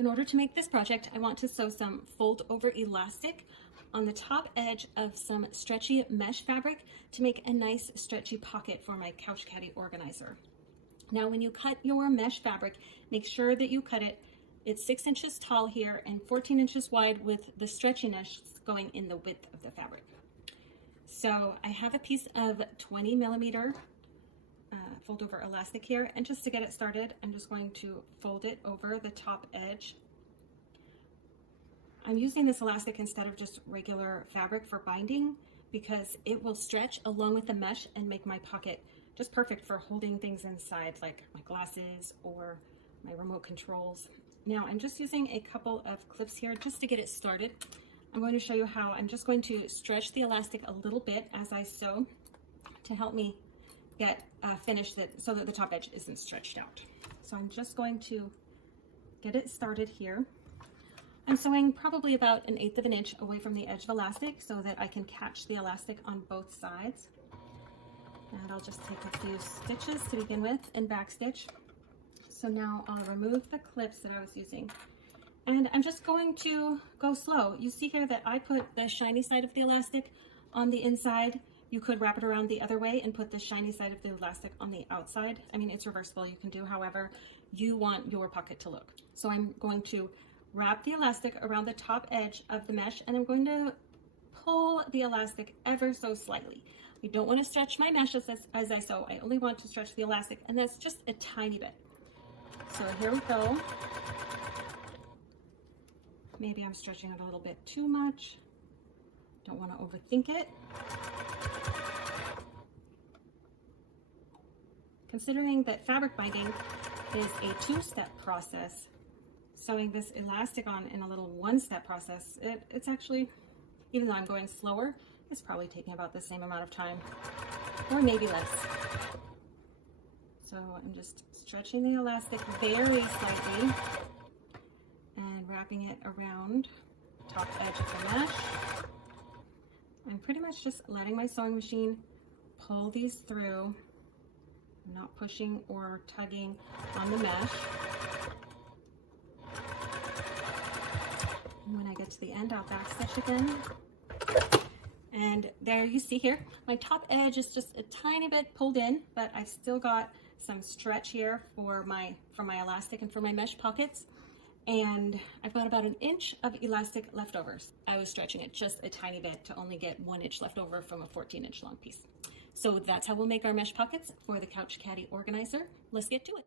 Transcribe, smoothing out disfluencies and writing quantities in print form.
In order to make this project, I want to sew some fold over elastic on the top edge of some stretchy mesh fabric to make a nice stretchy pocket for my couch caddy organizer. Now, when you cut your mesh fabric, make sure that you cut it's 6 inches tall here and 14 inches wide, with the stretchiness going in the width of the fabric. So I have a piece of 20 millimeter fold over elastic here, and just to get it started, I'm just going to fold it over the top edge. I'm using this elastic instead of just regular fabric for binding because it will stretch along with the mesh and make my pocket just perfect for holding things inside, like my glasses or my remote controls. Now I'm just using a couple of clips here just to get it started. I'm going to show you how I'm just going to stretch the elastic a little bit as I sew to help me get finished so that the top edge isn't stretched out. So I'm just going to get it started here. I'm sewing probably about 1/8 of an inch away from the edge of elastic so that I can catch the elastic on both sides. And I'll just take a few stitches to begin with and back stitch. So now I'll remove the clips that I was using. And I'm just going to go slow. You see here that I put the shiny side of the elastic on the inside. You could wrap it around the other way and put the shiny side of the elastic on the outside. I mean, it's reversible. You can do however you want your pocket to look. So I'm going to wrap the elastic around the top edge of the mesh, and I'm going to pull the elastic ever so slightly. We don't want to stretch my mesh as I sew. I only want to stretch the elastic, and that's just a tiny bit. So here we go. Maybe I'm stretching it a little bit too much. Don't want to overthink it. Considering that fabric binding is a 2-step process, sewing this elastic on in a little 1-step process, it's actually, even though I'm going slower, it's probably taking about the same amount of time, or maybe less. So I'm just stretching the elastic very slightly and wrapping it around the top edge of the mesh. I'm pretty much just letting my sewing machine pull these through. I'm not pushing or tugging on the mesh. And when I get to the end, I'll backstitch again. And there you see here, my top edge is just a tiny bit pulled in, but I've still got some stretch here for my elastic and for my mesh pockets. And I've got about 1 inch of elastic leftovers. I was stretching it just a tiny bit to only get 1 inch left over from a 14-inch long piece. So that's how we'll make our mesh pockets for the Couch Caddy organizer. Let's get to it.